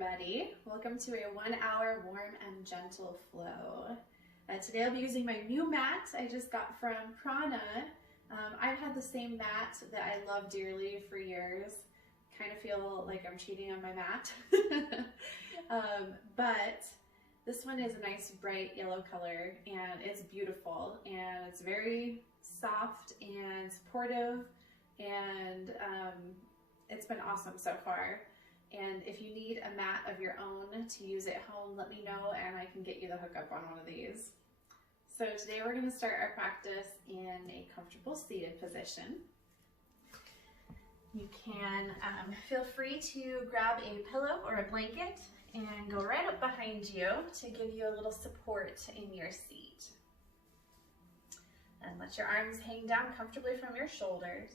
everybody. Welcome to a 1 hour warm and gentle flow. Today I'll be using my new mat I just got from Prana. I've had the same mat that I love dearly for years. Kind of feel like I'm cheating on my mat. But this one is a nice bright yellow color and it's beautiful and it's very soft and supportive, and it's been awesome so far. And if you need a mat of your own to use at home, let me know and I can get you the hookup on one of these. So today we're going to start our practice in a comfortable seated position. You can feel free to grab a pillow or a blanket and go right up behind you to give you a little support in your seat. And let your arms hang down comfortably from your shoulders.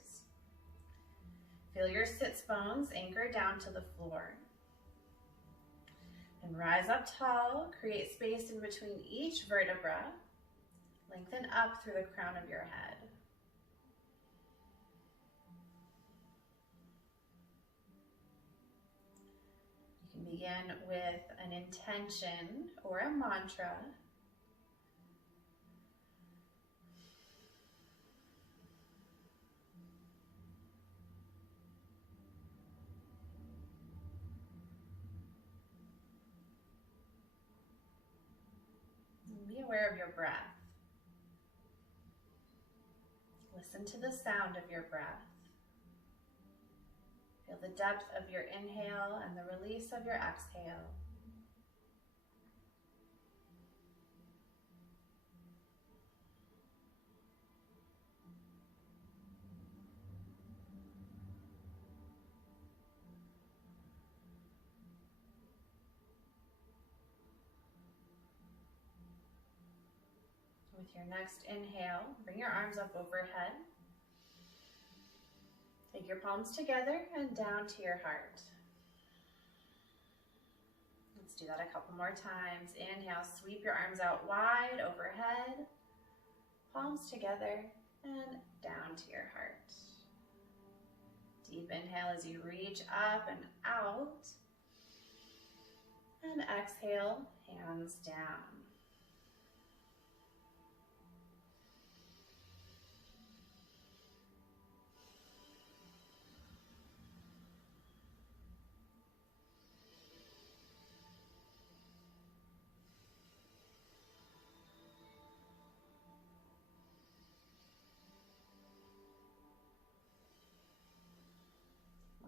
Feel your sits bones anchor down to the floor. And rise up tall, create space in between each vertebra. Lengthen up through the crown of your head. You can begin with an intention or a mantra. Be aware of your breath. Listen to the sound of your breath. Feel the depth of your inhale and the release of your exhale. With your next inhale, bring your arms up overhead. Take your palms together and down to your heart. Let's do that a couple more times. Inhale, sweep your arms out wide overhead. Palms together and down to your heart. Deep inhale as you reach up and out. And exhale, hands down.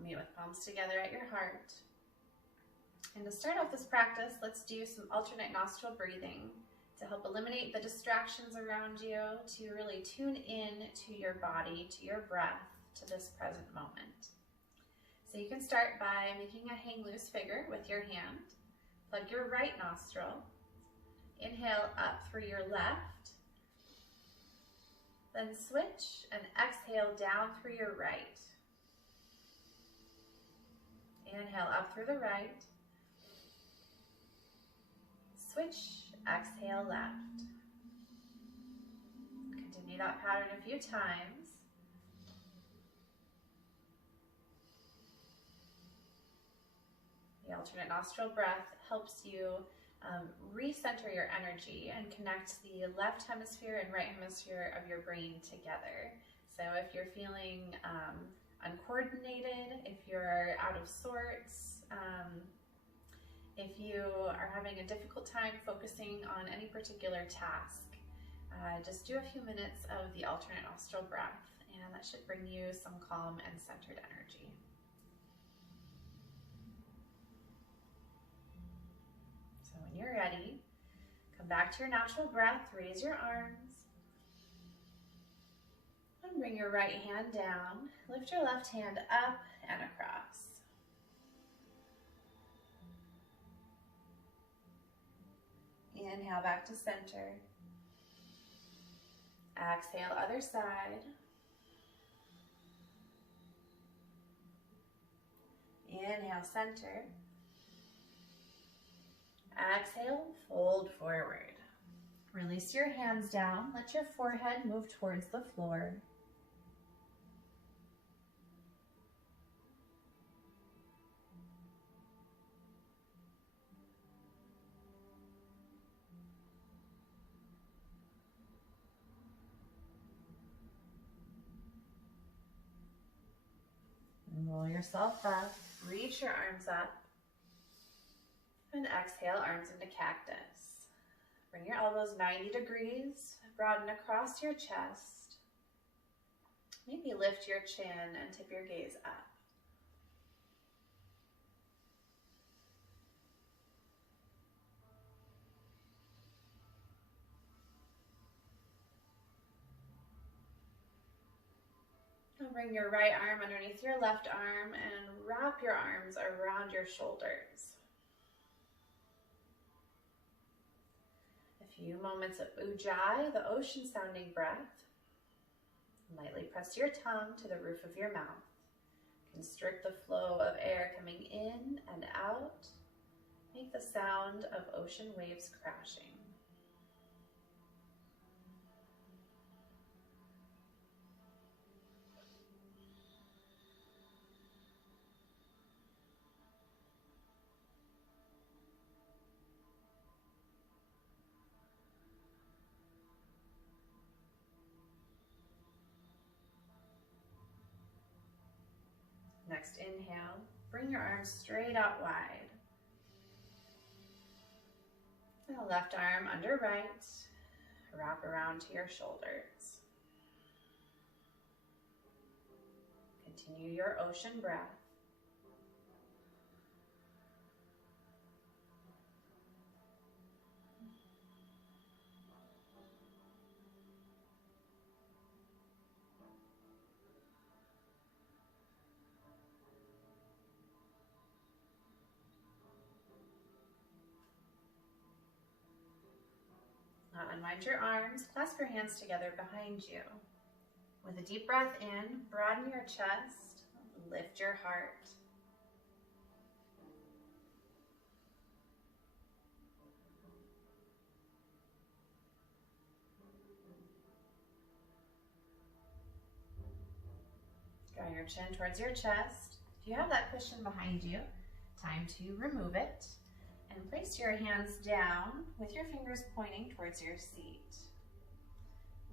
With palms together at your heart. And to start off this practice, let's do some alternate nostril breathing to help eliminate the distractions around you, to really tune in to your body, to your breath, to this present moment. So you can start by making a hang loose figure with your hand. Plug your right nostril. Inhale up through your left. Then switch and exhale down through your right. Inhale up through the right. Switch, exhale left. Continue that pattern a few times. The alternate nostril breath helps you recenter your energy and connect the left hemisphere and right hemisphere of your brain together. So if you're feeling uncoordinated, if you're out of sorts, if you are having a difficult time focusing on any particular task, just do a few minutes of the alternate nostril breath and that should bring you some calm and centered energy. So when you're ready, come back to your natural breath, raise your arms. And bring your right hand down, lift your left hand up and across. Inhale back to center. Exhale, other side. Inhale, center. Exhale, fold forward. Release your hands down, let your forehead move towards the floor. Pull yourself up, reach your arms up, and exhale, arms into cactus. Bring your elbows 90 degrees, broaden across your chest. Maybe lift your chin and tip your gaze up. Now bring your right arm underneath your left arm and wrap your arms around your shoulders. A few moments of Ujjayi, the ocean sounding breath. Lightly press your tongue to the roof of your mouth. Constrict the flow of air coming in and out. Make the sound of ocean waves crashing. Next inhale, bring your arms straight out wide. Now left arm under right, wrap around to your shoulders. Continue your ocean breath. Now unwind your arms, clasp your hands together behind you. With a deep breath in, broaden your chest, lift your heart. Draw your chin towards your chest. If you have that cushion behind you, time to remove it. And place your hands down with your fingers pointing towards your seat.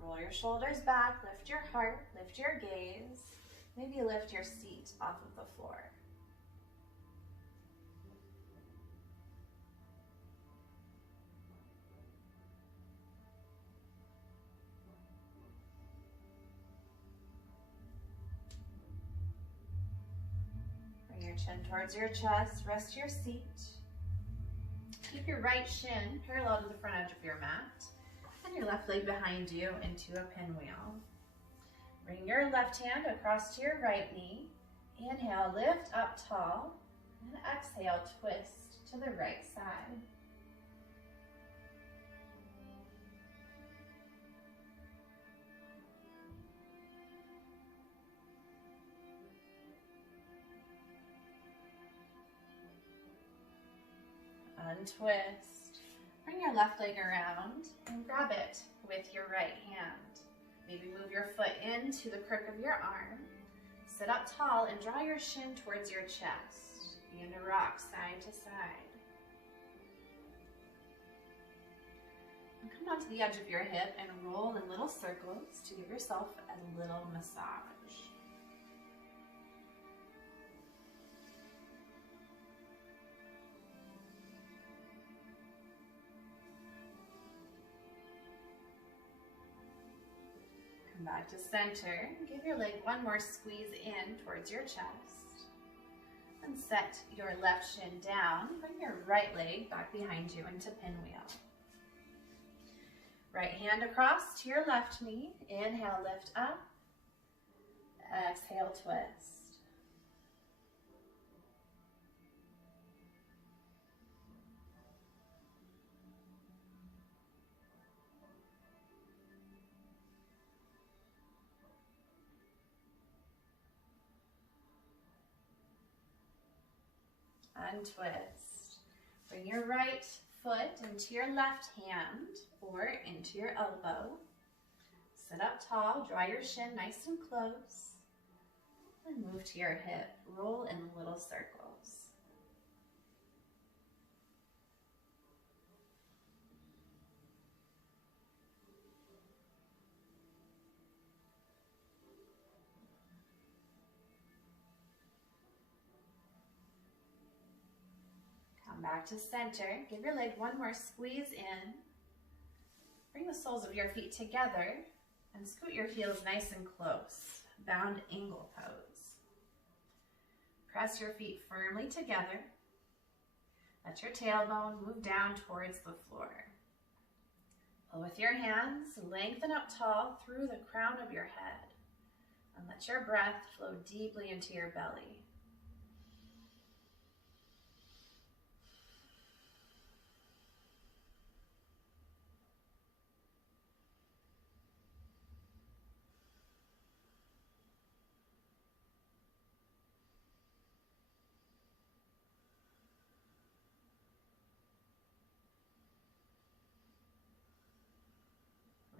Roll your shoulders back, lift your heart, lift your gaze. Maybe lift your seat off of the floor. Bring your chin towards your chest, rest your seat. Keep your right shin parallel to the front edge of your mat and your left leg behind you into a pinwheel. Bring your left hand across to your right knee. Inhale, lift up tall, and exhale, twist to the right side. Untwist. Bring your left leg around and grab it with your right hand. Maybe move your foot into the crook of your arm. Sit up tall and draw your shin towards your chest. Begin to rock side to side. And come onto the edge of your hip and roll in little circles to give yourself a little massage. Come back to center. Give your leg one more squeeze in towards your chest. And set your left shin down. Bring your right leg back behind you into pinwheel. Right hand across to your left knee. Inhale, lift up. Exhale, twist. Untwist. Bring your right foot into your left hand or into your elbow. Sit up tall, draw your shin nice and close, and move to your hip. Roll in little circles. back to center. Give your leg one more squeeze in. Bring the soles of your feet together and scoot your heels nice and close. Bound angle pose. Press your feet firmly together. Let your tailbone move down towards the floor. Pull with your hands, lengthen up tall through the crown of your head. And let your breath flow deeply into your belly.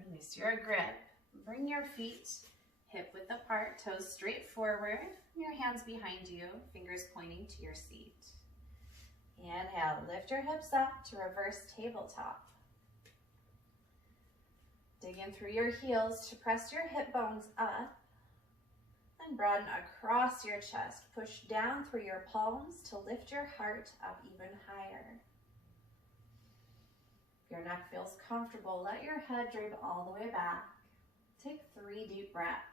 Release your grip. Bring your feet hip width apart, toes straight forward, your hands behind you, fingers pointing to your seat. Inhale, lift your hips up to reverse tabletop. Dig in through your heels to press your hip bones up. Then broaden across your chest. Push down through your palms to lift your heart up even higher. If your neck feels comfortable, let your head drape all the way back. Take 3 deep breaths.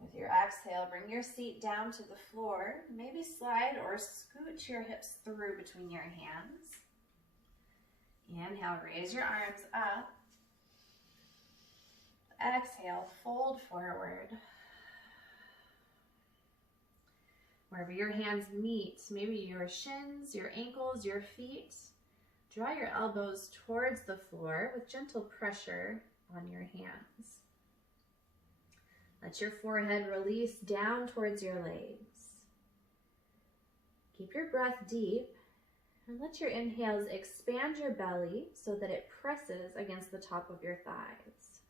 With your exhale, bring your seat down to the floor. Maybe slide or scoot your hips through between your hands. Inhale, raise your arms up. Exhale, fold forward. Wherever your hands meet, maybe your shins, your ankles, your feet, draw your elbows towards the floor with gentle pressure on your hands. Let your forehead release down towards your legs. Keep your breath deep and let your inhales expand your belly so that it presses against the top of your thighs.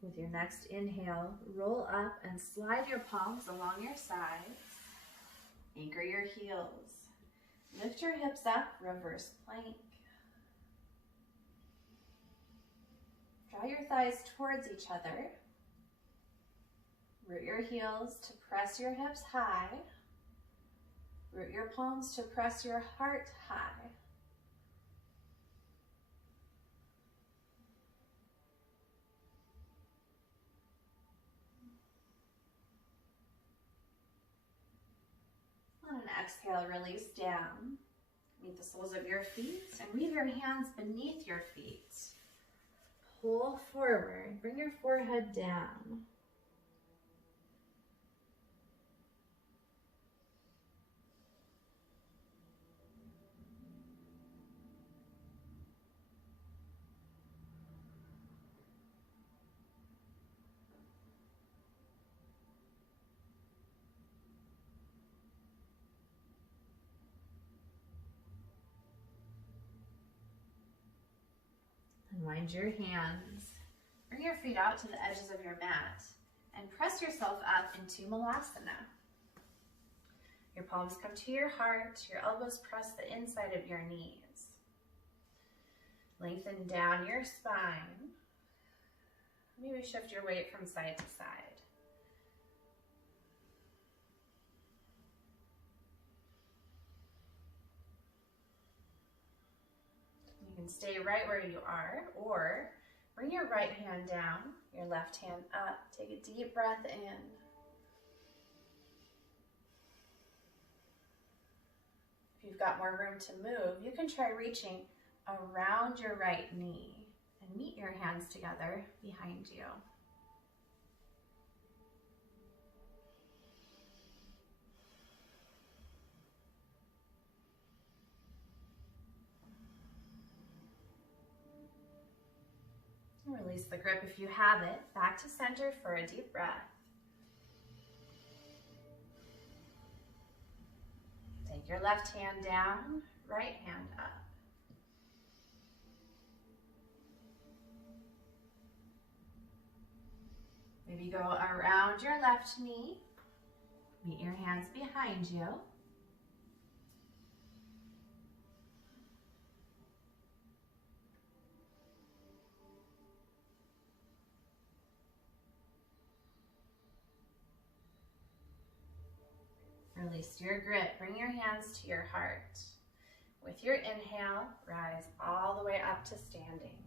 With your next inhale, roll up and slide your palms along your sides. Anchor your heels. Lift your hips up, reverse plank. Draw your thighs towards each other. Root your heels to press your hips high. Root your palms to press your heart high. On an exhale, release down. Meet the soles of your feet and weave your hands beneath your feet. Pull forward, bring your forehead down. Unwind your hands. Bring your feet out to the edges of your mat and press yourself up into Malasana. Your palms come to your heart, your elbows press the inside of your knees. Lengthen down your spine. Maybe shift your weight from side to side. You can stay right where you are, or bring your right hand down, your left hand up. Take a deep breath in. If you've got more room to move, you can try reaching around your right knee and meet your hands together behind you. Release the grip if you have it. Back to center for a deep breath. Take your left hand down, right hand up. Maybe go around your left knee. Meet your hands behind you. Release your grip. Bring your hands to your heart. With your inhale, rise all the way up to standing.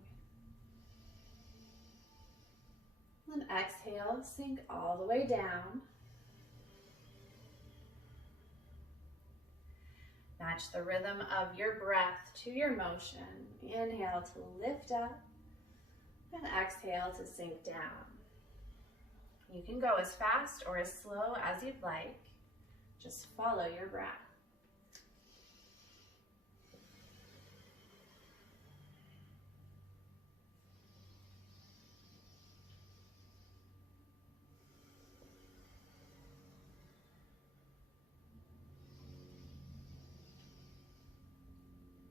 Then exhale, sink all the way down. Match the rhythm of your breath to your motion. Inhale to lift up, and exhale to sink down. You can go as fast or as slow as you'd like. Just follow your breath.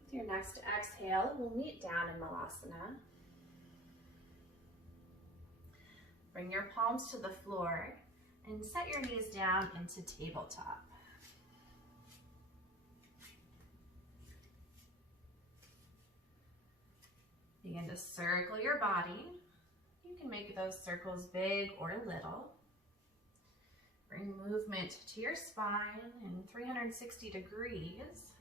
With your next exhale, we'll meet down in Malasana. Bring your palms to the floor and set your knees down into tabletop. Begin to circle your body. You can make those circles big or little. Bring movement to your spine in 360 degrees.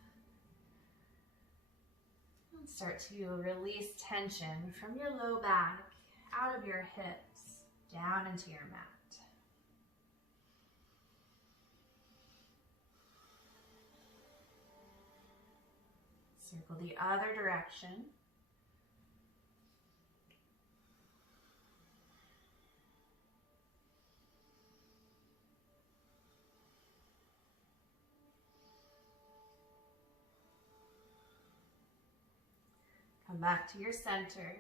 And start to release tension from your low back, out of your hips, down into your mat. Circle the other direction. Come back to your center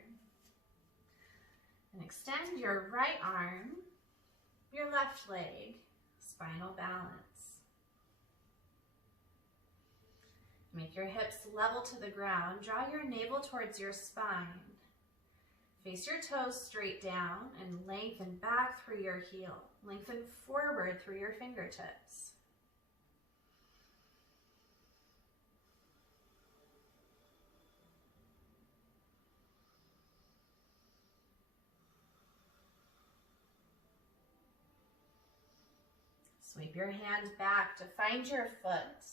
and extend your right arm, your left leg, spinal balance. Make your hips level to the ground. Draw your navel towards your spine. Face your toes straight down and lengthen back through your heel. Lengthen forward through your fingertips. Sweep your hand back to find your foot,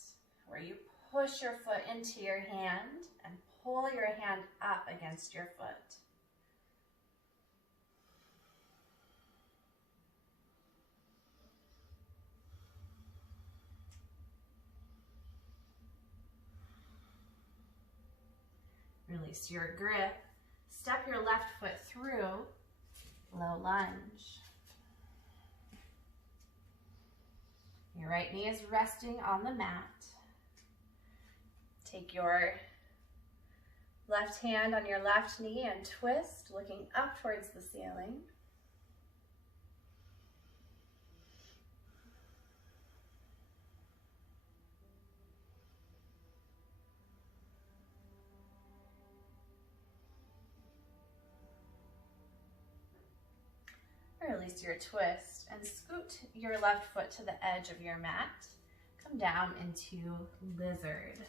where you push your foot into your hand and pull your hand up against your foot. Release your grip. Step your left foot through, low lunge. Your right knee is resting on the mat. Take your left hand on your left knee and twist, looking up towards the ceiling. Release your twist and scoot your left foot to the edge of your mat. Come down into lizard.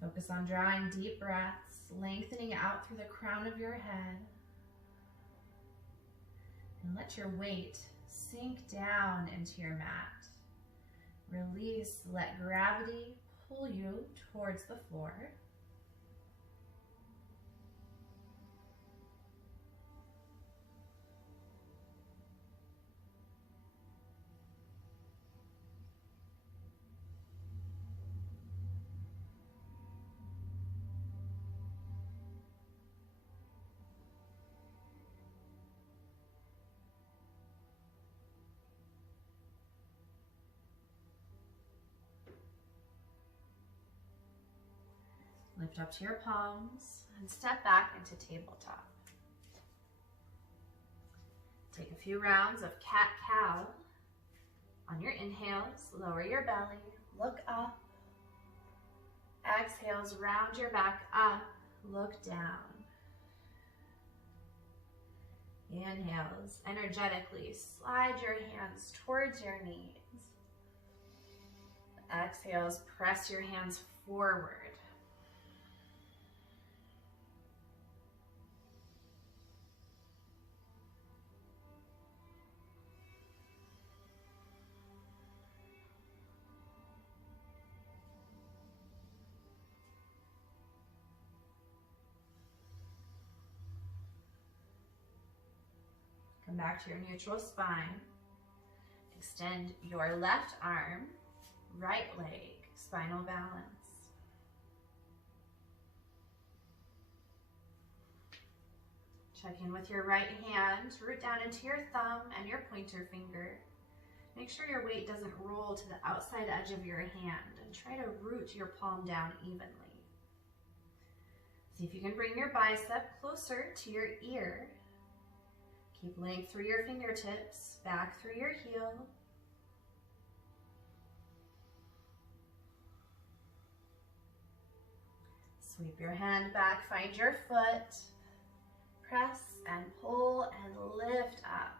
Focus on drawing deep breaths, lengthening out through the crown of your head. And let your weight sink down into your mat. Release, let gravity pull you towards the floor. Lift up to your palms and step back into tabletop. Take a few rounds of cat-cow. On your inhales, lower your belly, look up. Exhales, round your back up, look down. Inhales, energetically slide your hands towards your knees. Exhales, press your hands forward. Come back to your neutral spine. Extend your left arm, right leg, spinal balance. Check in with your right hand, root down into your thumb and your pointer finger. Make sure your weight doesn't roll to the outside edge of your hand and try to root your palm down evenly. See if you can bring your bicep closer to your ear. Keep length through your fingertips, back through your heel. Sweep your hand back, find your foot. Press and pull and lift up.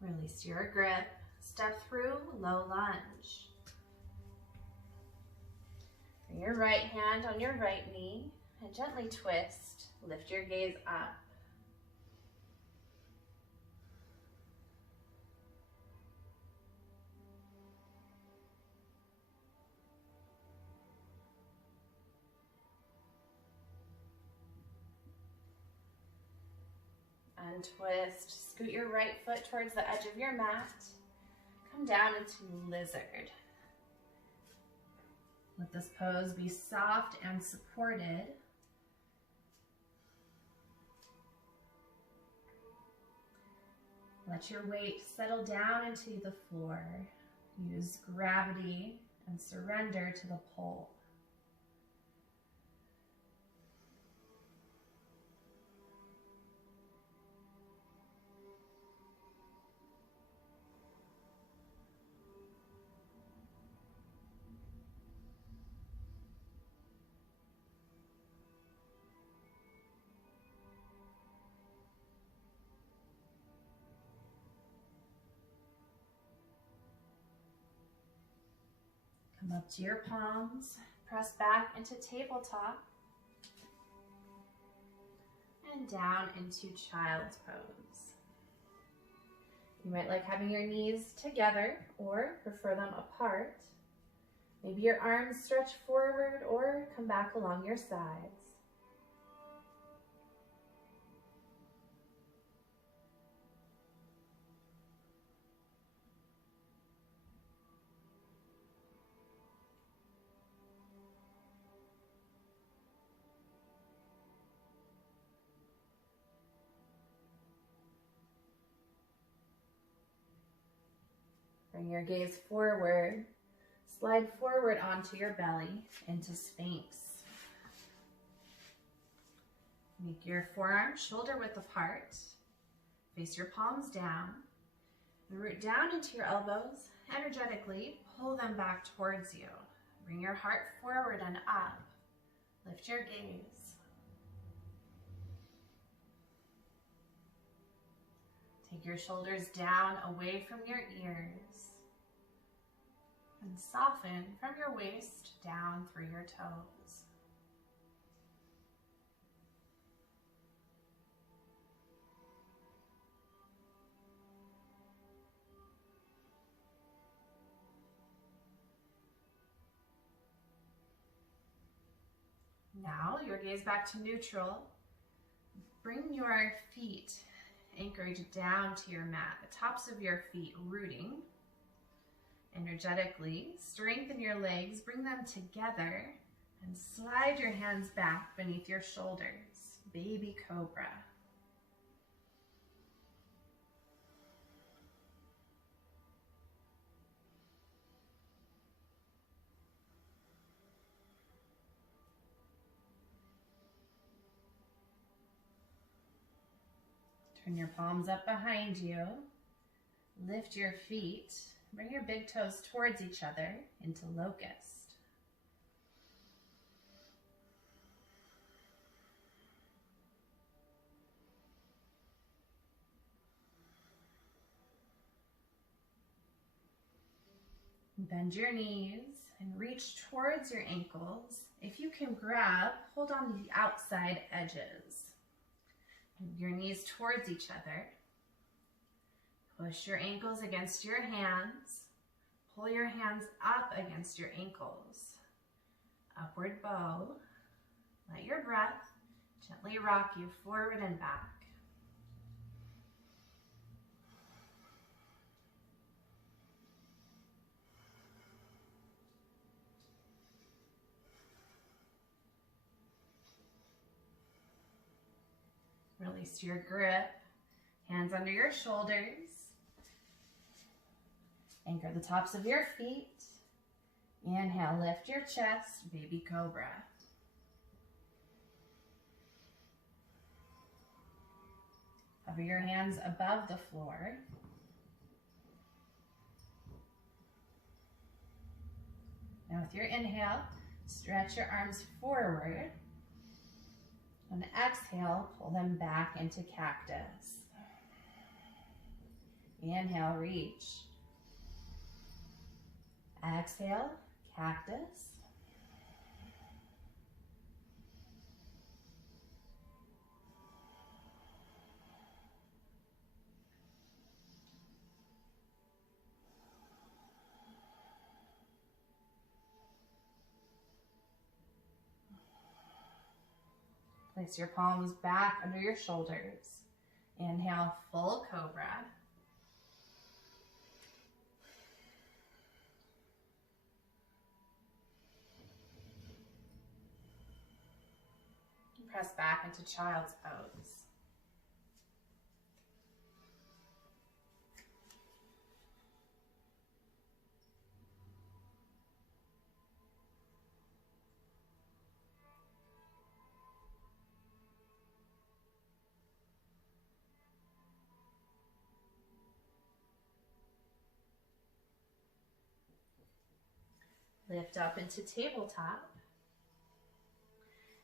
Release your grip. Step through low lunge. Bring your right hand on your right knee and gently twist. Lift your gaze up. Untwist. Scoot your right foot towards the edge of your mat. Come down into lizard. Let this pose be soft and supported. Let your weight settle down into the floor. Use gravity and surrender to the pull. Come up to your palms, press back into tabletop, and down into child's pose. You might like having your knees together or prefer them apart. Maybe your arms stretch forward or come back along your sides. Bring your gaze forward. Slide forward onto your belly into Sphinx. Make your forearms shoulder width apart. Face your palms down. Root down into your elbows. Energetically pull them back towards you. Bring your heart forward and up. Lift your gaze. Take your shoulders down away from your ears. And soften from your waist down through your toes. Now your gaze back to neutral. Bring your feet anchored down to your mat, the tops of your feet rooting. Energetically, strengthen your legs, bring them together, and slide your hands back beneath your shoulders. Baby Cobra. Turn your palms up behind you. Lift your feet. Bring your big toes towards each other into locust. Bend your knees and reach towards your ankles. If you can grab, hold on to the outside edges. Your knees towards each other. Push your ankles against your hands. Pull your hands up against your ankles. Upward bow. Let your breath gently rock you forward and back. Release your grip. Hands under your shoulders. Anchor the tops of your feet. Inhale, lift your chest, Baby Cobra. Hover your hands above the floor. Now with your inhale, stretch your arms forward. On exhale, pull them back into cactus. Inhale, reach. Exhale, cactus. Place your palms back under your shoulders. Inhale, full cobra. Press back into child's pose. Lift up into tabletop.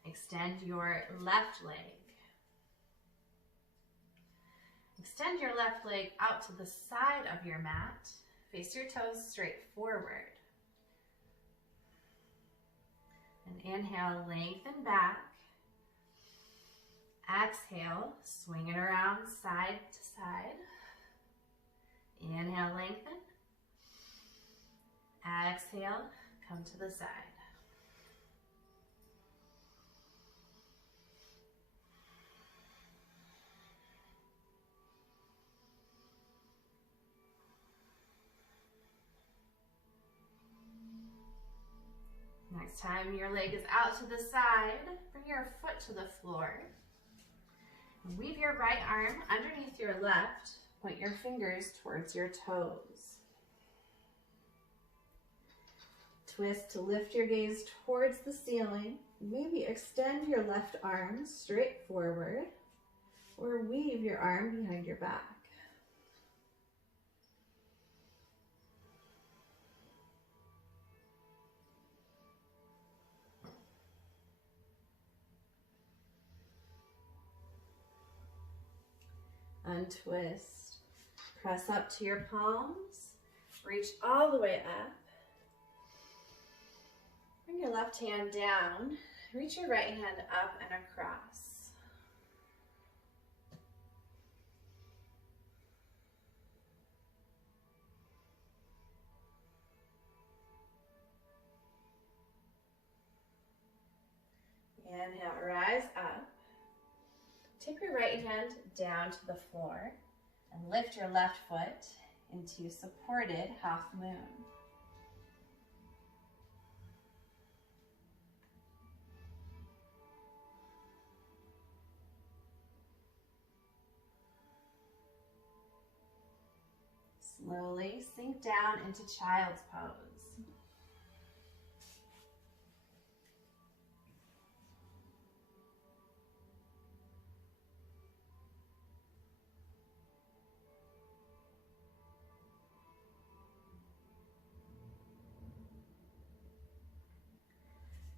Extend your left leg. Extend your left leg out to the side of your mat. Face your toes straight forward. And inhale, lengthen back. Exhale, swing it around side to side. Inhale, lengthen. Exhale, come to the side. Next time your leg is out to the side, bring your foot to the floor. Weave your right arm underneath your left. Point your fingers towards your toes. Twist to lift your gaze towards the ceiling. Maybe extend your left arm straight forward or weave your arm behind your back. Untwist. Press up to your palms. Reach all the way up. Bring your left hand down. Reach your right hand up and across. Inhale, rise up. Take your right hand down to the floor and lift your left foot into supported half moon. Slowly sink down into child's pose.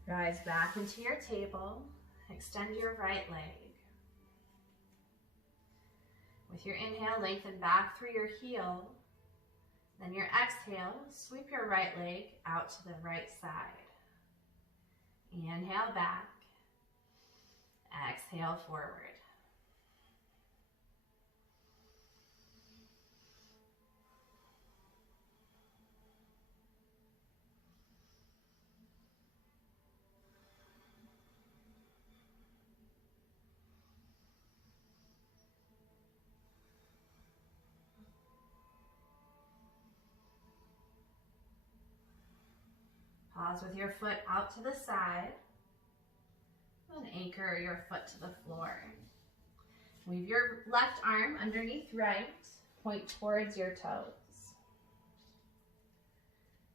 Rise back into your table. Extend your right leg. With your inhale, lengthen back through your heel. Then your exhale, sweep your right leg out to the right side. Inhale back. Exhale forward. Pause with your foot out to the side. And anchor your foot to the floor. Weave your left arm underneath right. Point towards your toes.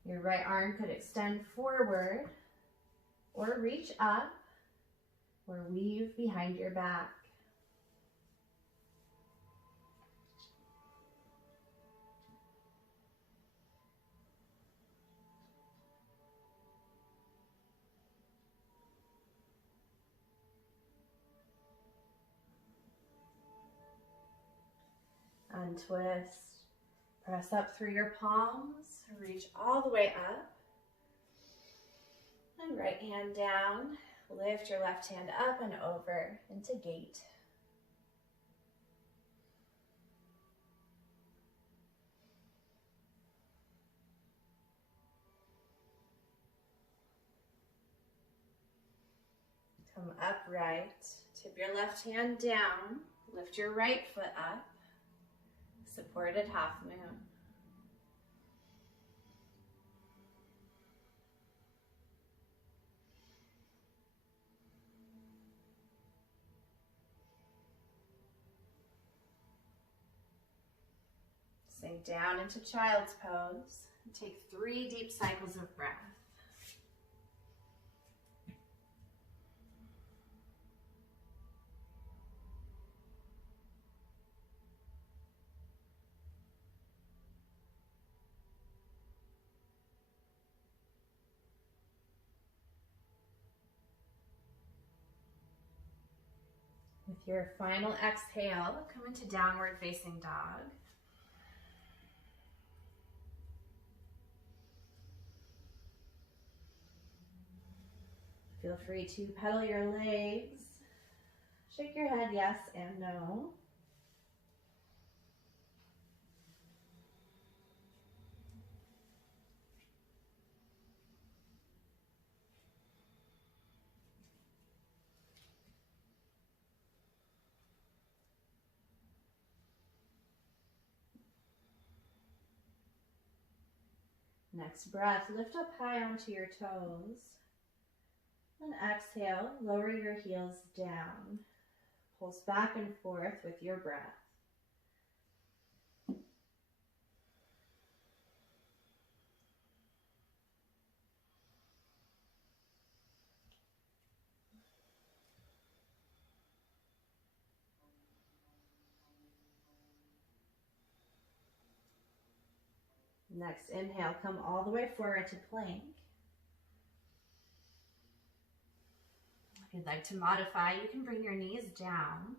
Your right arm could extend forward or reach up or weave behind your back. Untwist, press up through your palms, reach all the way up, and right hand down, lift your left hand up and over into gate. Come upright, tip your left hand down, lift your right foot up, supported half moon. Sink down into child's pose and take 3 deep cycles of breath. With your final exhale, come into downward facing dog. Feel free to pedal your legs. Shake your head yes and no. Next breath, lift up high onto your toes. And exhale, lower your heels down. Pulse back and forth with your breath. Next inhale, come all the way forward to plank. If you'd like to modify, you can bring your knees down.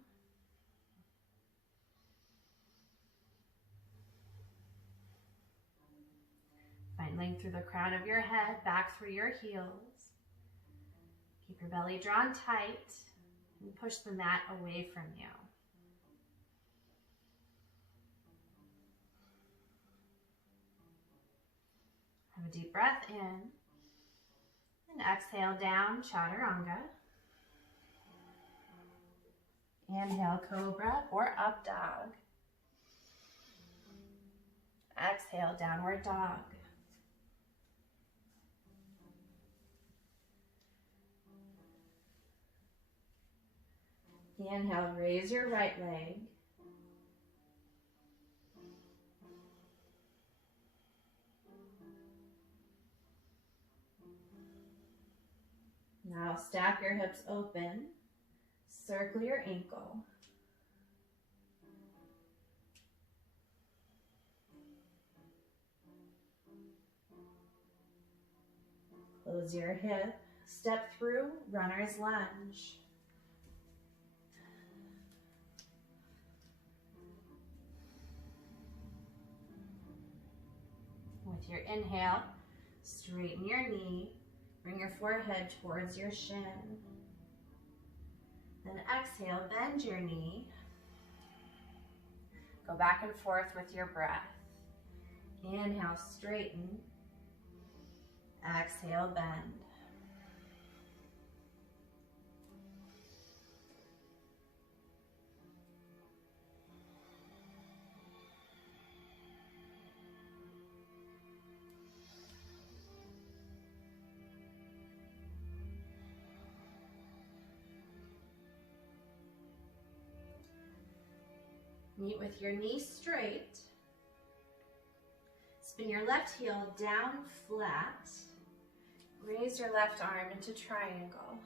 Find length through the crown of your head, back through your heels. Keep your belly drawn tight and push the mat away from you. Have a deep breath in and exhale down, Chaturanga. Inhale, Cobra or Up Dog. exhale, downward dog. Inhale, raise your right leg. Now stack your hips open, circle your ankle. Close your hip, step through runner's lunge. With your inhale, straighten your knee, bring your forehead towards your shin. Then exhale, bend your knee. Go back and forth with your breath. Inhale, straighten. Exhale, bend. Meet with your knees straight. Spin your left heel down flat. Raise your left arm into triangle.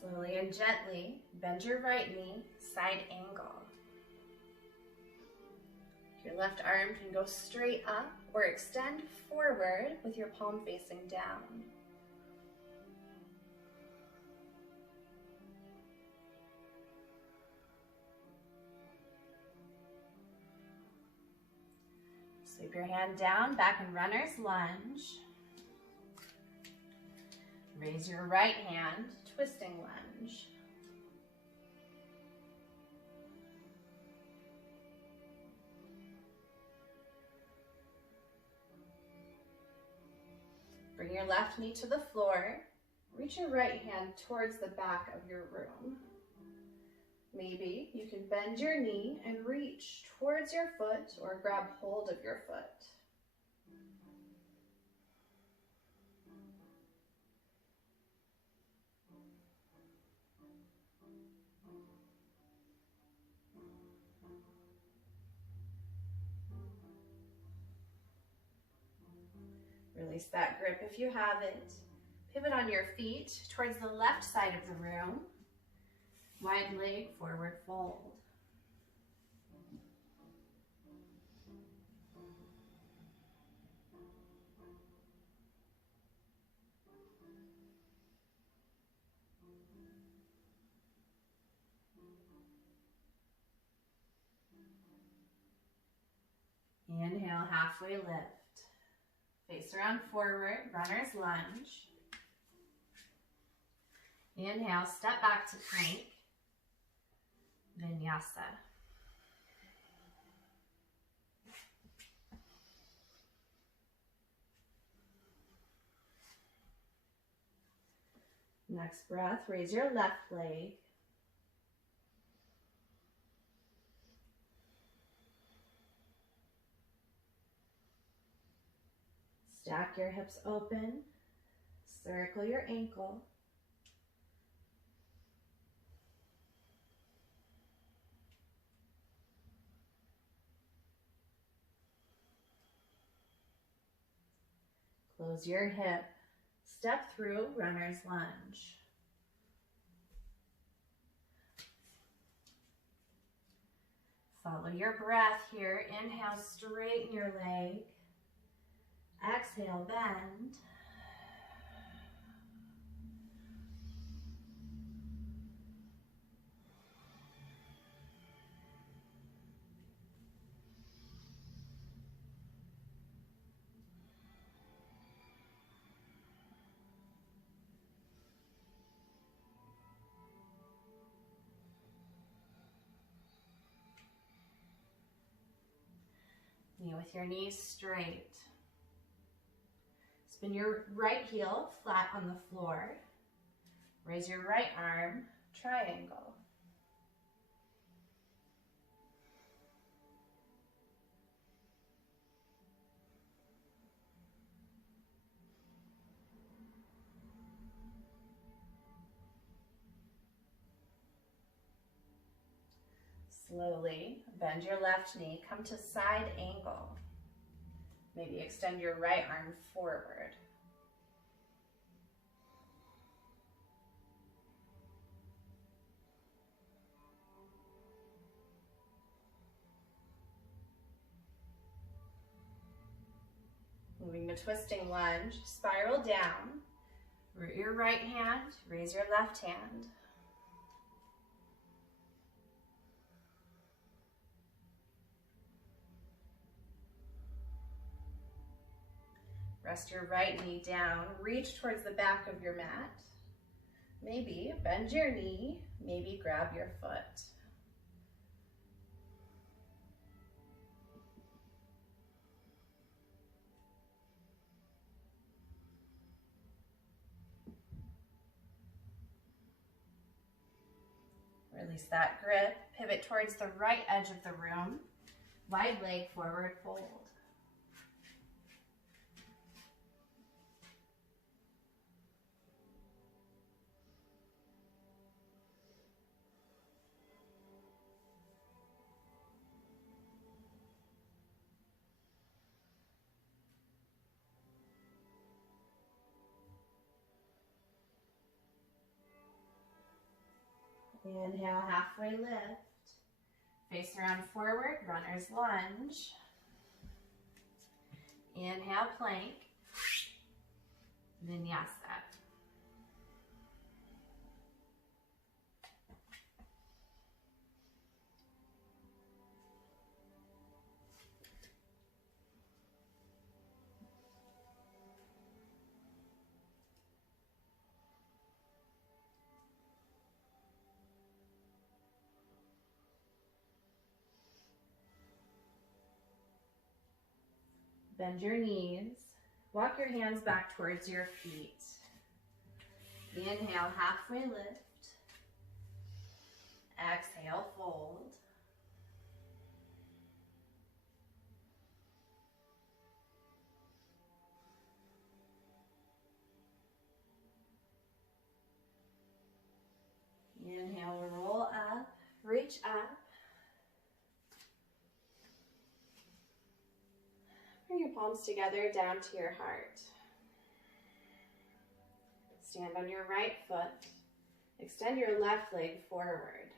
Slowly and gently bend your right knee, side angle. Your left arm can go straight up or extend forward with your palm facing down. Sweep your hand down, back in runner's lunge. Raise your right hand, twisting lunge. Bring your left knee to the floor. Reach your right hand towards the back of your room. Maybe you can bend your knee and reach towards your foot or grab hold of your foot. Release that grip if you have it. Pivot on your feet towards the left side of the room. Wide leg, forward fold. Inhale, halfway lift. Face around forward, runner's lunge. Inhale, step back to plank. Vinyasa. Next breath, raise your left leg. Stack your hips open, circle your ankle. Close your hip, step through runner's lunge. Follow your breath here. Inhale, straighten your leg. Exhale, bend. Continue with your knees straight. Spin your right heel flat on the floor. Raise your right arm, triangle. Slowly bend your left knee, come to side angle. Maybe extend your right arm forward. Moving to twisting lunge, spiral down. Root your right hand, raise your left hand. Rest your right knee down, reach towards the back of your mat. Maybe bend your knee, maybe grab your foot. Release that grip, pivot towards the right edge of the room. Wide leg forward fold. Inhale, halfway lift. Face around forward, runner's lunge. Inhale, plank. Vinyasa. Bend your knees. Walk your hands back towards your feet. Inhale, halfway lift. Exhale, fold. Inhale, roll up, reach up. Bring your palms together down to your heart. Stand on your right foot. Extend your left leg forward.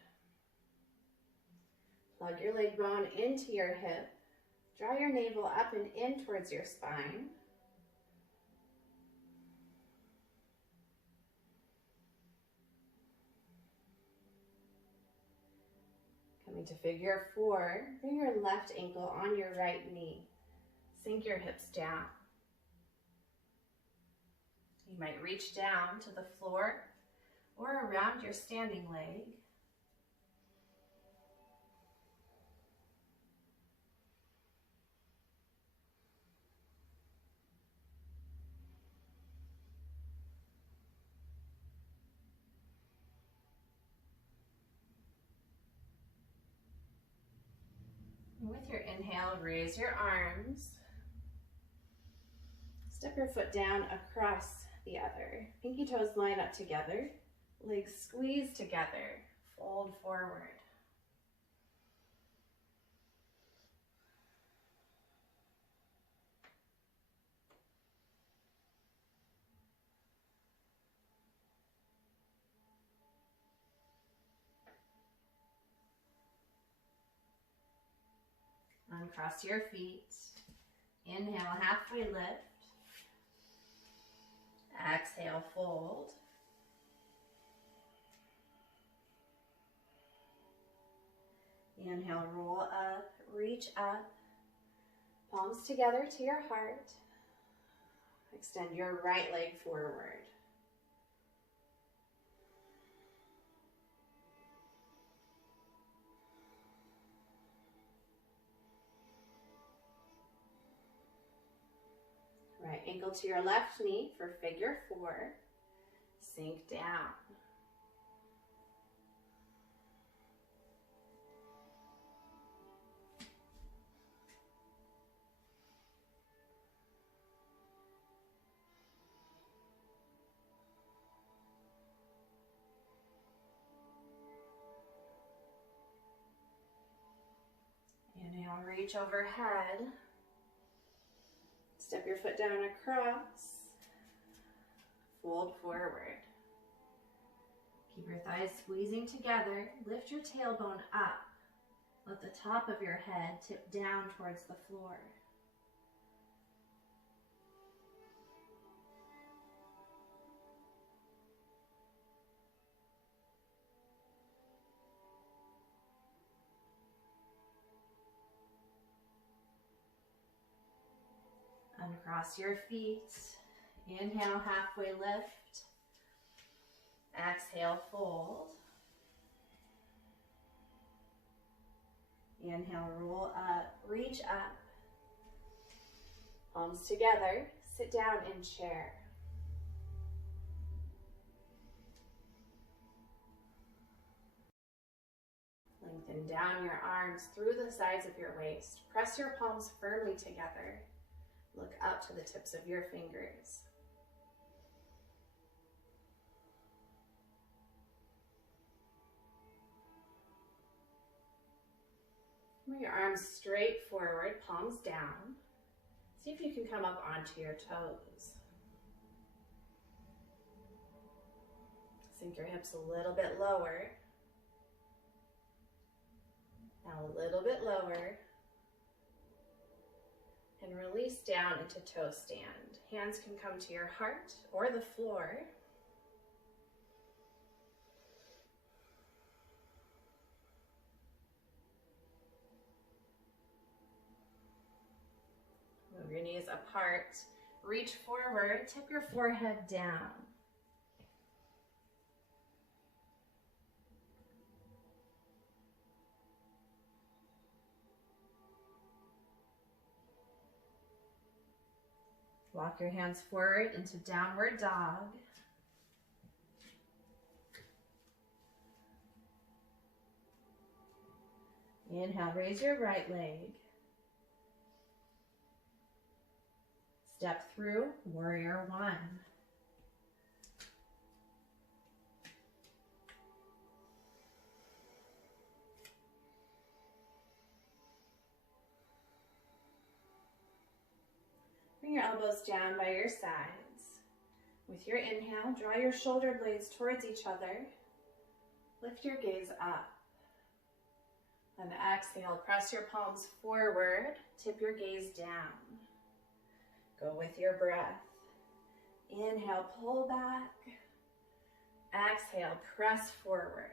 Plug your leg bone into your hip. Draw your navel up and in towards your spine. Coming to figure four, bring your left ankle on your right knee. Sink your hips down. You might reach down to the floor or around your standing leg. And with your inhale, raise your arms. Step your foot down across the other. Pinky toes line up together. Legs squeeze together. Fold forward. Uncross your feet. Inhale, halfway lift. Exhale, fold. Inhale, roll up, reach up. Palms together to your heart. Extend your right leg forward. ankle to your left knee for figure 4. Sink down. Inhale, reach overhead. Step your foot down across. Fold forward. Keep your thighs squeezing together. Lift your tailbone up. Let the top of your head tip down towards the floor. Uncross your feet. Inhale, halfway lift. Exhale, fold. Inhale, roll up, reach up. Palms together, sit down in chair. Lengthen down your arms through the sides of your waist. Press your palms firmly together. Look up to the tips of your fingers. Bring your arms straight forward, palms down. See if you can come up onto your toes. Sink your hips a little bit lower. Now a little bit lower. And release down into toe stand. Hands can come to your heart or the floor. Move your knees apart. Reach forward, tip your forehead down. Walk your hands forward into downward dog. Inhale, raise your right leg. Step through warrior 1. Bring your elbows down by your sides. With your inhale, draw your shoulder blades towards each other. Lift your gaze up. On the exhale, press your palms forward, tip your gaze down. Go with your breath. Inhale, pull back. Exhale, press forward.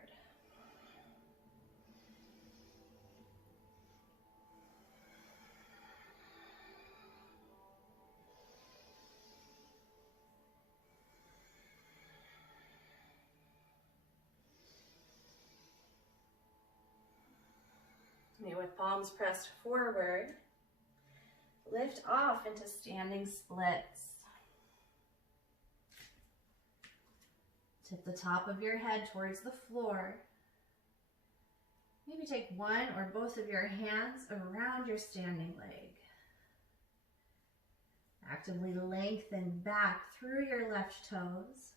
With palms pressed forward, lift off into standing splits. Tip the top of your head towards the floor. Maybe take one or both of your hands around your standing leg. Actively lengthen back through your left toes.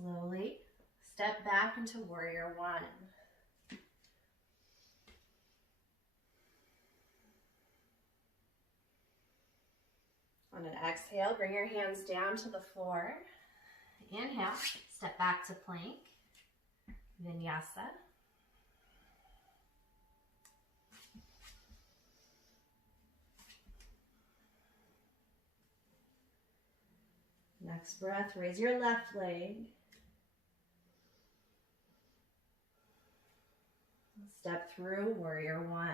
Slowly step back into warrior 1. On an exhale, bring your hands down to the floor. Inhale, step back to plank, vinyasa. Next breath, raise your left leg. Step through warrior 1.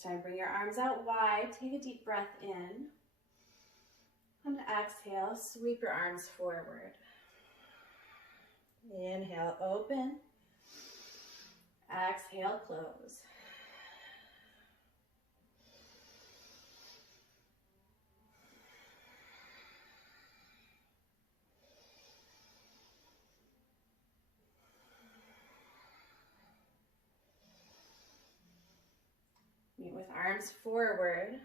This time, bring your arms out wide. Take a deep breath in. And exhale, sweep your arms forward. Inhale, open. Exhale, close. Meet with arms forward.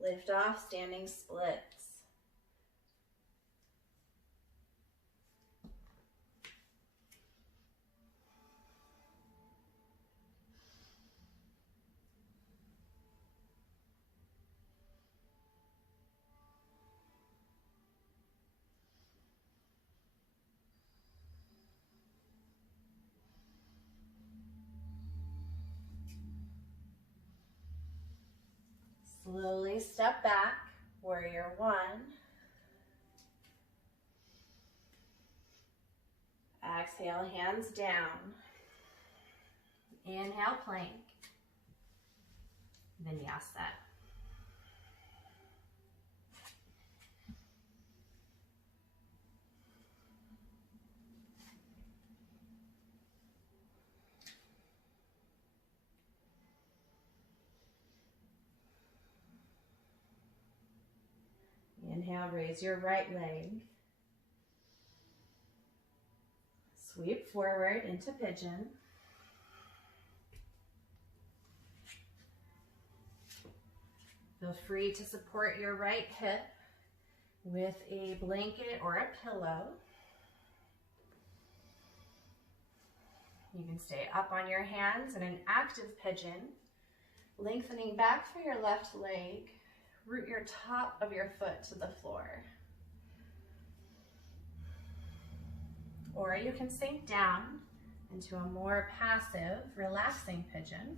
Lift off, standing splits. Slowly step back, warrior one. Exhale, hands down. Inhale, plank. Vinyasa. Inhale, raise your right leg. Sweep forward into pigeon. Feel free to support your right hip with a blanket or a pillow. You can stay up on your hands in an active pigeon, lengthening back through your left leg. Root your top of your foot to the floor. Or you can sink down into a more passive, relaxing pigeon.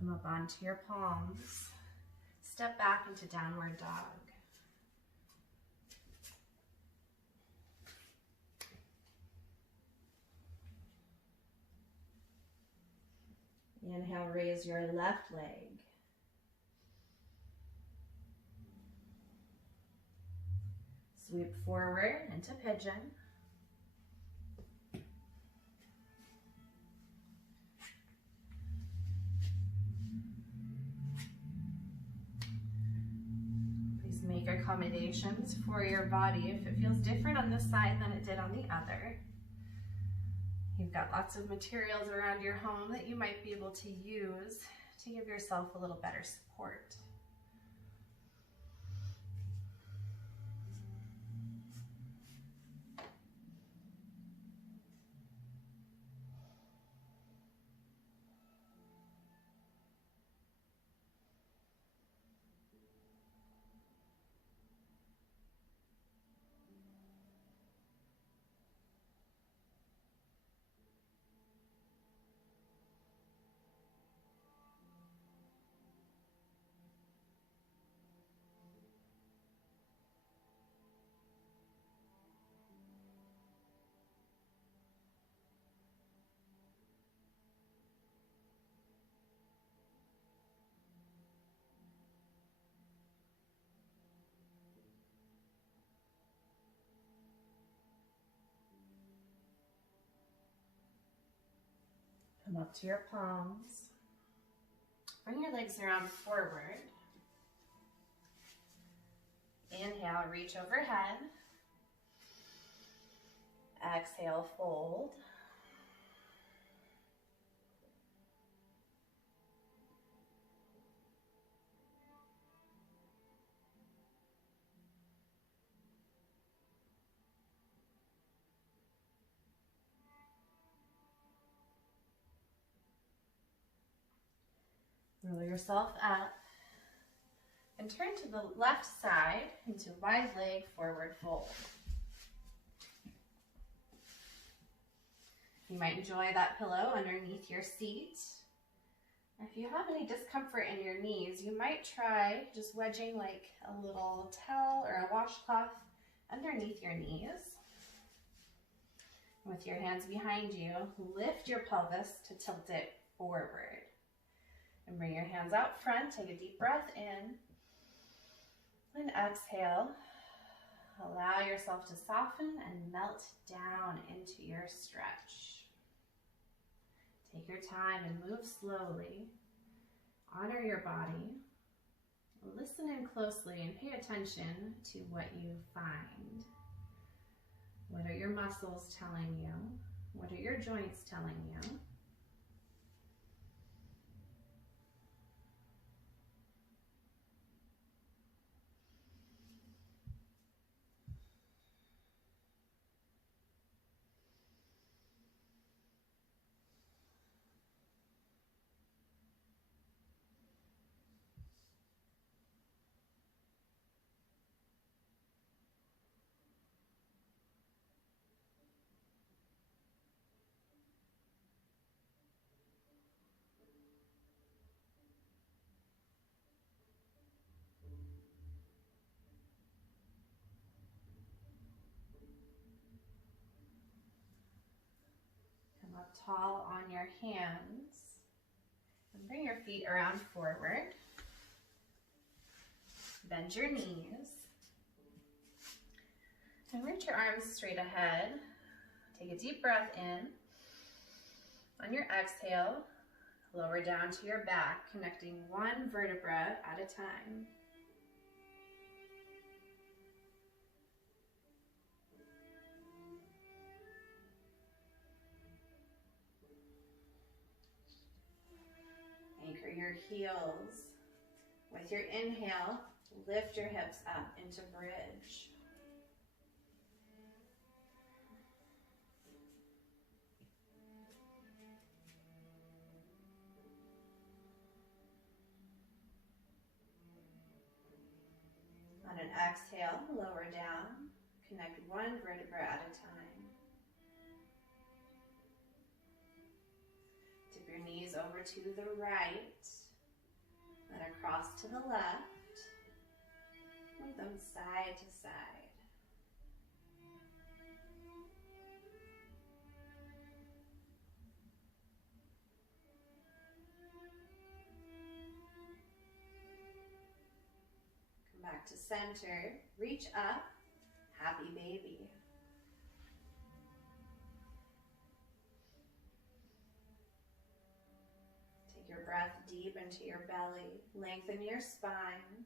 Come up onto your palms. Step back into downward dog. Inhale, raise your left leg. Sweep forward into pigeon. Please make accommodations for your body if it feels different on this side than it did on the other. You've got lots of materials around your home that you might be able to use to give yourself a little better support. Come up to your palms. Bring your legs around forward. Inhale, reach overhead. Exhale, fold. Roll yourself up and turn to the left side into wide leg forward fold. You might enjoy that pillow underneath your seat. If you have any discomfort in your knees, you might try just wedging like a little towel or a washcloth underneath your knees. With your hands behind you, lift your pelvis to tilt it forward. And bring your hands out front, take a deep breath in, and exhale. Allow yourself to soften and melt down into your stretch. Take your time and move slowly. Honor your body. Listen in closely and pay attention to what you find. What are your muscles telling you? What are your joints telling you? Come up tall on your hands and bring your feet around forward. Bend your knees and reach your arms straight ahead. Take a deep breath in. On your exhale, lower down to your back, connecting one vertebra at a time. Anchor your heels. With your inhale, lift your hips up into bridge. On an exhale, lower down. Connect one vertebra at a time. Tip your knees over to the right, then across to the left. Move them side to side. Come back to center, reach up, happy baby. Take your breath deep into your belly, lengthen your spine.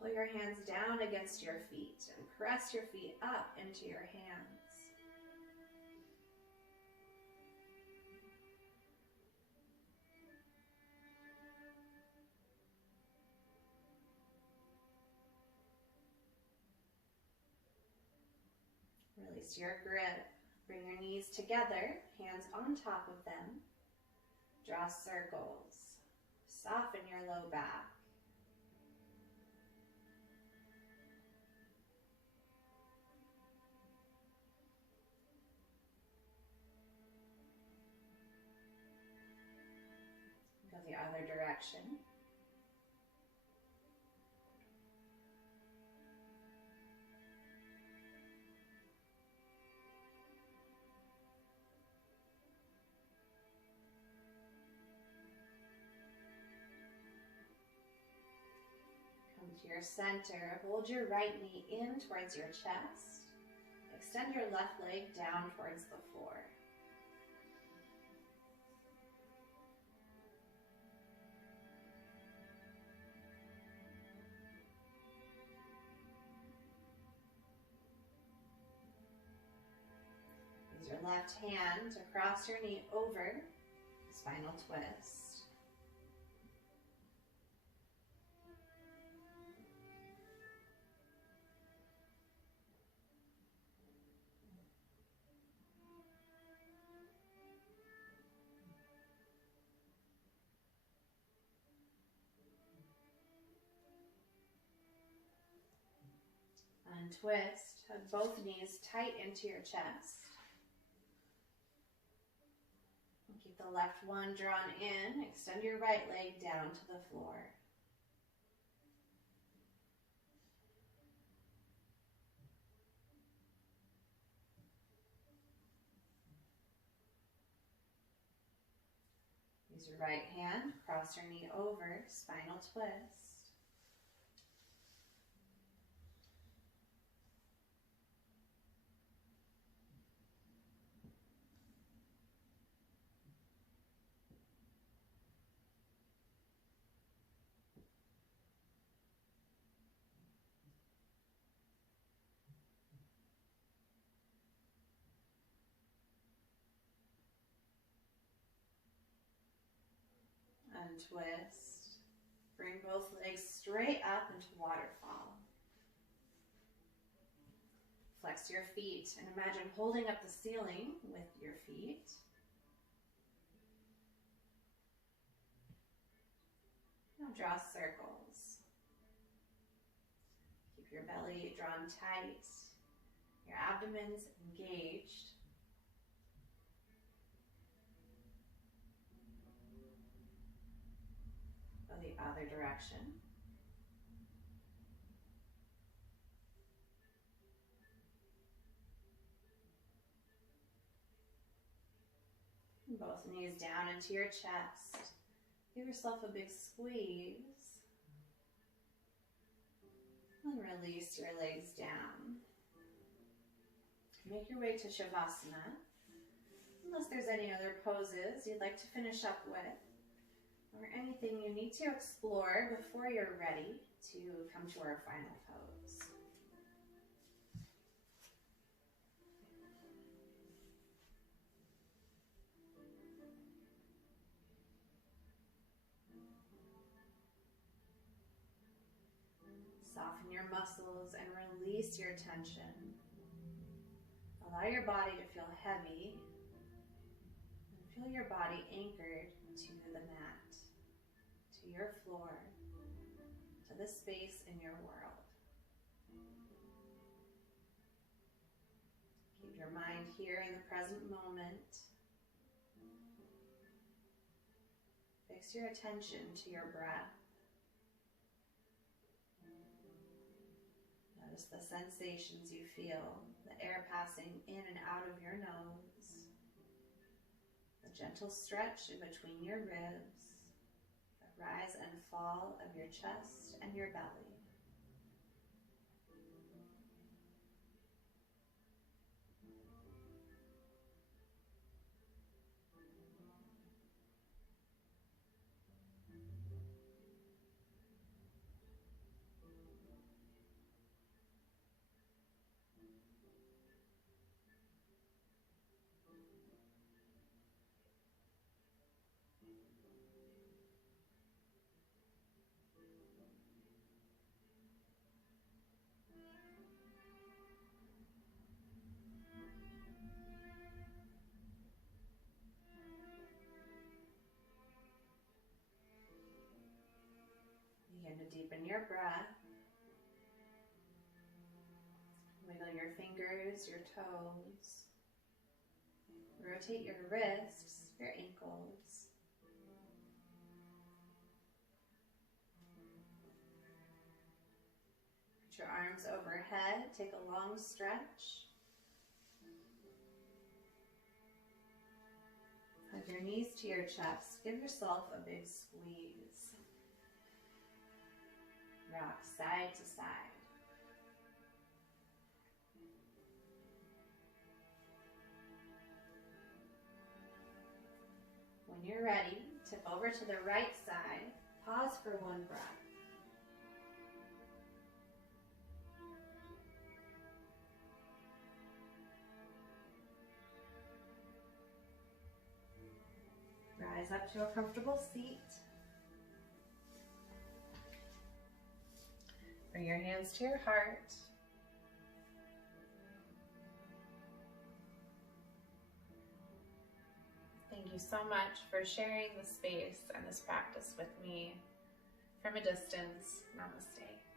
Pull your hands down against your feet and press your feet up into your hands. Release your grip. Bring your knees together, hands on top of them. Draw circles. Soften your low back. Go the other direction. Come to your center. Hold your right knee in towards your chest. Extend your left leg down towards the floor. Use your left hand to cross your knee over, spinal twist. Untwist, hug both knees tight into your chest. And keep the left one drawn in. Extend your right leg down to the floor. Use your right hand, cross your knee over, spinal twist. Untwist. Bring both legs straight up into waterfall. Flex your feet and imagine holding up the ceiling with your feet. Now draw circles. Keep your belly drawn tight, your abdomen's engaged. Go the other direction. Both knees down into your chest. Give yourself a big squeeze. And release your legs down. Make your way to Shavasana. Unless there's any other poses you'd like to finish up with, or anything you need to explore before you're ready to come to our final pose. Soften your muscles and release your tension. Allow your body to feel heavy and feel your body anchored to the mat, to your floor, to the space in your world. Keep your mind here in the present moment. Fix your attention to your breath. Notice the sensations you feel, the air passing in and out of your nose, the gentle stretch in between your ribs, the rise and fall of your chest and your belly. Begin to deepen your breath. Wiggle your fingers, your toes. Rotate your wrists, your ankles. Put your arms overhead. Take a long stretch. Hug your knees to your chest. Give yourself a big squeeze. Rock side to side. When you're ready, tip over to the right side. Pause for one breath. Rise up to a comfortable seat. Bring your hands to your heart. Thank you so much for sharing the space and this practice with me from a distance. Namaste.